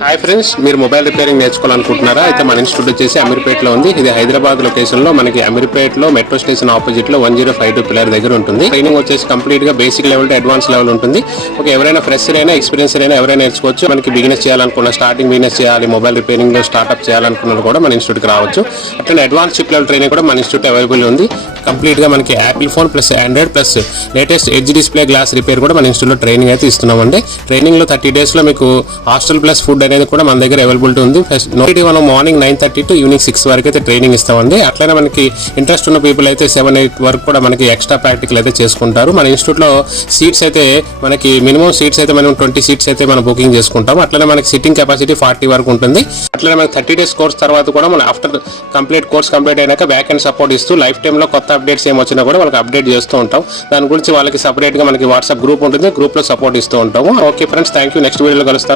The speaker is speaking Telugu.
హాయ్ ఫ్రెండ్స్, మీరు మొబైల్ రిపేరింగ్ నేర్చుకోవాలనుకుంటున్నారా? అయితే మన ఇన్స్టిట్యూట్ వచ్చేసి అమీర్పేటలో ఉంది. ఇది హైదరాబాద్ లొకేషన్లో మనకి అమీర్పేటలో మెట్రో స్టేషన్ ఆపోజిట్లో 1052 పిల్లర్ దగ్గర ఉంటుంది. ట్రైనింగ్ వచ్చేసి కంప్లీట్ గా basic level to advance level ఉంటుంది. ఓకే, ఎవరైనా ఫ్రెషర్ అయినా ఎక్స్పీరియన్స్ అయినా ఎవరైనా నేర్చుకోవచ్చు. మనకి బిజినెస్ చేయాలనుకున్న, స్టార్టింగ్ బిజినెస్ చేయాలి, మొబైల్ రిపేరింగ్ లో స్టార్ట్అప్ చేయాలనుకున్న కూడా మన ఇన్స్టిట్యూట్కి రావచ్చు. అట్లనే అడ్వాన్స్ చిప్ లెవెల్ ట్రైనింగ్ కూడా మన ఇన్స్టిట్యూట్ అవైలబుల్ ఉంది. కంప్లీట్ గా మనకి Apple phone plus Android plus latest edge display glass repair కూడా మన ఇన్స్టిట్యూట్ లో ట్రైనింగ్ అయితే ఇస్తున్నామండి. ట్రైనింగ్ లో 30 days లో మీకు హాస్టల్ ప్లస్ ఫుడ్ అనేది కూడా మన దగ్గర అవైలబిలిటీ ఉంది. మనం మార్నింగ్ 9:30 to ఈవినింగ్ 6 వరకు అయితే ట్రైనింగ్ ఇస్తామండి. అట్లనే మనకి ఇంట్రెస్ట్ ఉన్న పీపుల్ అయితే 7-8 వరకు కూడా మనకి ఎక్స్ట్రా ప్రాక్టికల్ అయితే చేసుకుంటారు. మన ఇన్స్టిట్యూట్ లో సీట్స్ అయితే మనకి మినిమం సీట్స్ అయితే మనం 20 seats అయితే మనం బుకింగ్ చేసుకుంటాం. అట్లనే మనకి సిట్టింగ్ కెపాసిటీ 40 వరకు ఉంటుంది. అట్లనే మనకి 30 days కోర్స్ తర్వాత కూడా మనం ఆఫ్టర్ కోర్స్ కంప్లీట్ అయినాక బ్యాక్ అండ్ సపోర్ట్ ఇస్తూ లైఫ్ టైమ్ లో కొత్త అప్డేట్స్ ఏం వచ్చినా కూడా వాళ్ళకి అప్డేట్ చేస్తూ ఉంటాం. దాని గురించి వాళ్ళకి సపరేట్ గా మనకి వాట్సాప్ గ్రూప్ ఉంటుంది. గ్రూప్ లో సపోర్ట్ ఇస్తూ ఉంటాము. Okay friends, thank you. Next వీడియోలో కలుస్తాను.